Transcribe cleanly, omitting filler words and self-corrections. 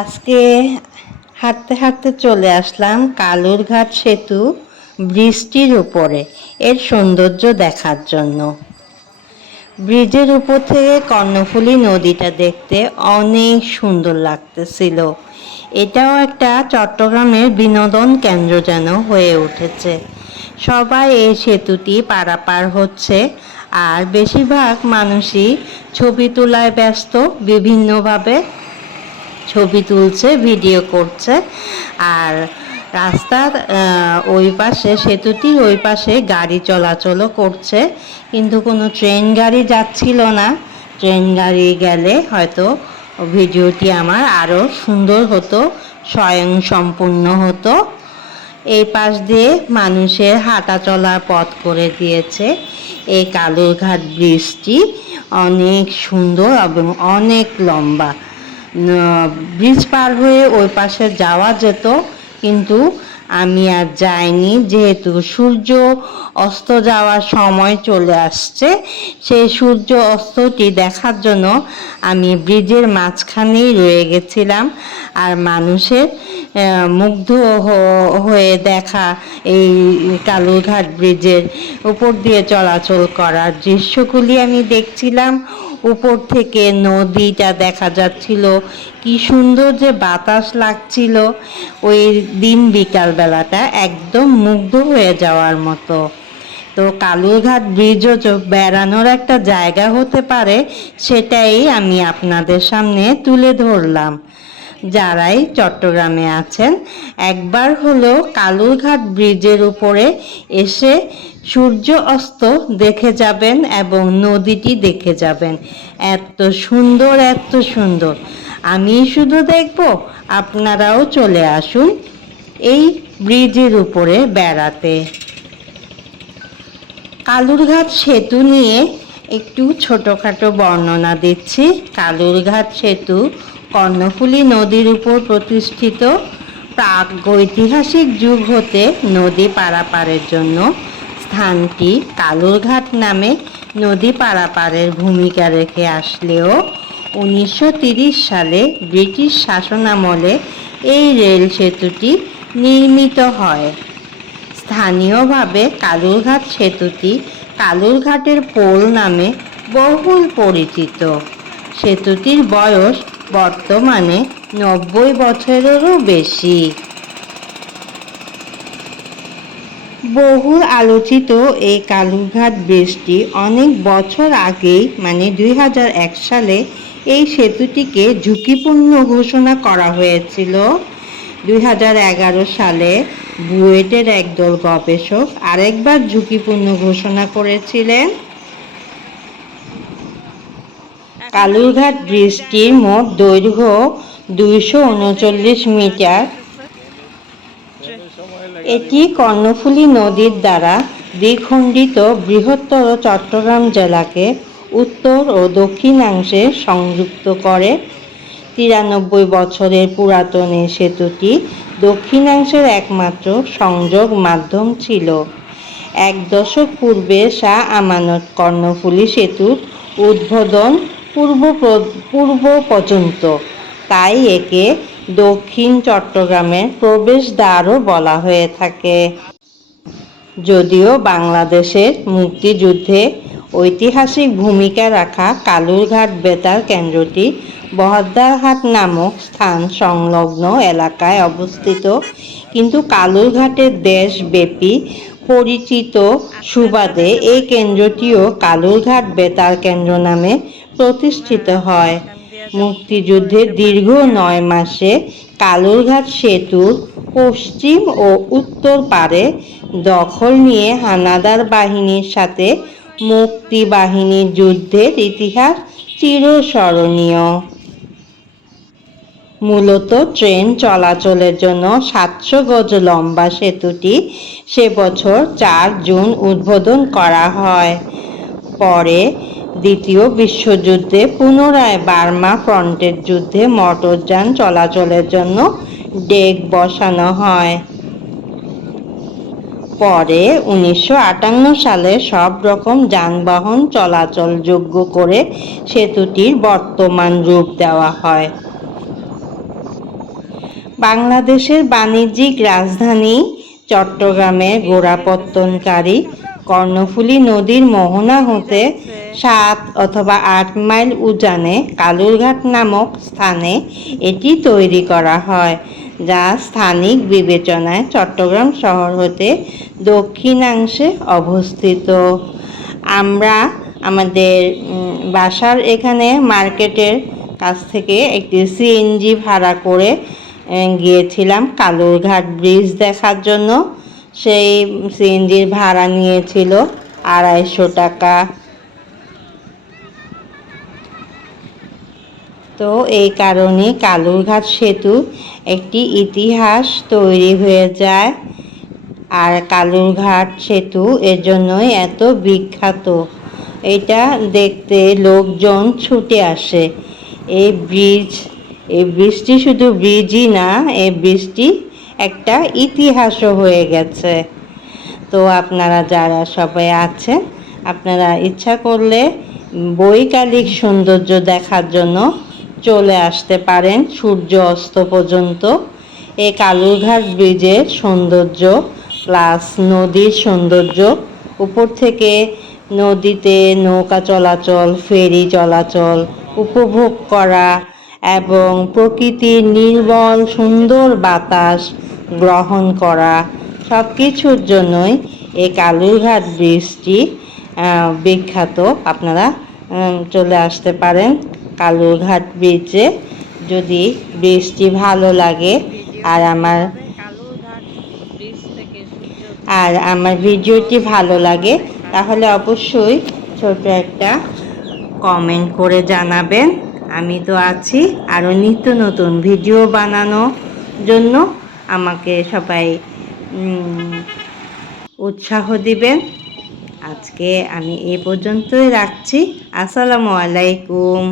আজকে হাঁটতে হাঁটতে চলে আসলাম কালুরঘাট সেতু ব্রিজটির উপরে এর সৌন্দর্য দেখার জন্য। ব্রিজের উপর থেকে কর্ণফুলী নদীটা দেখতে অনেক সুন্দর লাগতেছিল। এটাও একটা চট্টগ্রামের বিনোদন কেন্দ্র যেন হয়ে উঠেছে। সবাই এই সেতুটি পারাপার হচ্ছে, আর বেশিরভাগ মানুষই ছবি তোলায় ব্যস্ত, বিভিন্নভাবে ছবি তুলছে, ভিডিও করছে। আর রাস্তার ওই পাশে, সেতুটির ওই পাশে গাড়ি চলাচলও করছে, কিন্তু কোনো ট্রেন গাড়ি যাচ্ছিল না। ট্রেন গাড়ি গেলে হয়তো ভিডিওটি আমার আরও সুন্দর হতো, স্বয়ংসম্পূর্ণ হতো। এই পাশ দিয়ে মানুষের হাঁটা চলার পথ করে দিয়েছে এই কালুরঘাট ব্রিজটি। অনেক সুন্দর এবং অনেক লম্বা। ব্রিজ পার হয়ে ওই পাশে যাওয়া যেত, কিন্তু আমি আর যাইনি, যেহেতু সূর্য অস্ত যাওয়ার সময় চলে আসছে। সেই সূর্য অস্তটি দেখার জন্য আমি ব্রিজের মাঝখানেই রয়ে গেছিলাম। আর মানুষের মুগ্ধ হয়ে দেখা এই কালুরঘাট ব্রিজের উপর দিয়ে চলাচল করার দৃশ্যগুলি আমি দেখছিলাম। উপর থেকে নদীটা দেখা যাচ্ছিল, কি সুন্দর যে বাতাস লাগছিল। ওই দিন বিকাল বেলাটা একদম মুগ্ধ হয়ে যাওয়ার মতো। তো কালুরঘাট ব্রিজও বেড়ানোর একটা জায়গা হতে পারে, সেটাই আমি আপনাদের সামনে তুলে ধরলাম। যারাই চট্টগ্রামে আছেন, একবার হলো কালুরঘাট ব্রিজের উপরে এসে সূর্য অস্ত দেখে যাবেন এবং নদীটি দেখে যাবেন। এত সুন্দর, এত সুন্দর। আমি শুধু দেখব, আপনারাও চলে আসুন এই ব্রিজের উপরে বেড়াতে। কালুরঘাট সেতু নিয়ে একটু ছোটোখাটো বর্ণনা দিচ্ছি। কালুরঘাট সেতু কর্ণফুলী নদীর উপর প্রতিষ্ঠিত। প্রাগৈতিহাসিক যুগ হতে নদী পারাপারের জন্য স্থানটি কালুরঘাট নামে নদী পারাপারের ভূমিকা রেখে আসলেও 1930 সালে ব্রিটিশ শাসনামলে এই রেল সেতুটি নির্মিত হয়। স্থানীয়ভাবে কালুরঘাট সেতুটি কালুরঘাটের পোল নামে বহুল পরিচিত। সেতুটির বয়স বর্তমানে 90 বছরেরও বেশি। বহুল আলোচিত এই কালুরঘাট ব্রিজটি অনেক বছর আগেই, মানে 2001 সালে এই সেতুটিকে ঝুঁকিপূর্ণ ঘোষণা করা হয়েছিল। 2011 সালে বুয়েটের একদল গবেষক আরেকবার ঝুঁকিপূর্ণ ঘোষণা করেছিলেন। কালুরঘাট ব্রিজটির মোট দৈর্ঘ্য 239 মিটার। এটি কর্ণফুলী নদীর দ্বারা দ্বিখণ্ডিত বৃহত্তর চট্টগ্রাম জেলাকে উত্তর ও দক্ষিণাংশে সংযুক্ত করে। 93 বছরের পুরাতন এই সেতুটি দক্ষিণাংশের একমাত্র সংযোগ মাধ্যম ছিল। 1 দশক পূর্বে শাহ আমানত কর্ণফুলী সেতুর উদ্বোধন পূর্ব পর্যন্ত, তাই একে দক্ষিণ চট্টগ্রামের প্রবেশদ্বারও বলা হয়ে থাকে। যদিও বাংলাদেশের মুক্তিযুদ্ধে ঐতিহাসিক ভূমিকা রাখা কালুরঘাট বেতার কেন্দ্রটি বহদ্দারহাট নামক স্থান সংলগ্ন এলাকায় অবস্থিত, কিন্তু কালুরঘাটের দেশব্যাপী পরিচিত সুবাদে এই কেন্দ্রটিও কালুরঘাট বেতার কেন্দ্র নামে প্রতিষ্ঠিত হয়। মুক্তিযুদ্ধের দীর্ঘ 9 মাসে কালুরঘাট সেতুর পশ্চিম ও উত্তর পারে দখল নিয়ে হানাদার বাহিনীর সাথে মুক্তিবাহিনীর যুদ্ধের ইতিহাস চিরস্মরণীয়। মূলত ট্রেন চলাচলের জন্য 700 গজ লম্বা সেতুটি সে বছর 4 জুন উদ্বোধন করা হয়। পরে দ্বিতীয় বিশ্বযুদ্ধে পুনরায় বার্মা ফ্রন্টের যুদ্ধে মোটরযান চলাচলের জন্য ডেক বসানো হয়। পরে 1958 সালে সব রকম যানবাহন চলাচলযোগ্য করে সেতুটির বর্তমান রূপ দেওয়া হয়। বাংলাদেশের বাণিজ্যিক রাজধানী চট্টগ্রামের গোড়াপত্তনকারী কর্ণফুলী নদীর মোহনা হতে 7 অথবা 8 মাইল উজানে কালুরঘাট নামক স্থানে এটি তৈরি করা হয়, যা স্থানিক বিবেচনায় চট্টগ্রাম শহর হতে দক্ষিণাংশে অবস্থিত। আমরা আমাদের বাসার এখানে মার্কেটের কাছ থেকে একটি সিএনজি ভাড়া করে গিয়েছিলাম কালুরঘাট ব্রিজ দেখার জন্য। সেই সিএনজির ভাড়া নিয়েছিল 250 টাকা। তো এই কারণে কালুরঘাট সেতু একটি ইতিহাস তৈরি হয়ে যায়, আর কালুরঘাট সেতু এর জন্যই এত বিখ্যাত। এটা দেখতে লোকজন ছুটে আসে। এই ব্রিজটি শুধু ব্রিজই না, এই ব্রিজটি একটা ইতিহাসও হয়ে গেছে। তো আপনারা যারা সবাই আছেন, আপনারা ইচ্ছা করলে বৈকালিক সৌন্দর্য দেখার জন্য চলে আসতে পারেন সূর্য অস্ত পর্যন্ত। এই কালুরঘাট ব্রিজের সৌন্দর্য প্লাস নদীর সৌন্দর্য, উপর থেকে নদীতে নৌকা চলাচল, ফেরি চলাচল উপভোগ করা এবং প্রকৃতির নির্মল সুন্দর বাতাস গ্রহণ করা, সব কিছুর জন্যই এই কালুরঘাট ব্রিজটি বিখ্যাত। আপনারা চলে আসতে পারেন কালুরঘাট ব্রিজে। যদি ব্রিজটি ভালো লাগে আর আমার ভিডিওটি ভালো লাগে, তাহলে অবশ্যই ছোট একটা কমেন্ট করে জানাবেন। আমি তো আছি আরও নিত্য নতুন ভিডিও বানানোর জন্য। আমাকে সবাই উৎসাহ দিবেন। আজকে আমি এই পর্যন্তই রাখছি। আসসালামু আলাইকুম।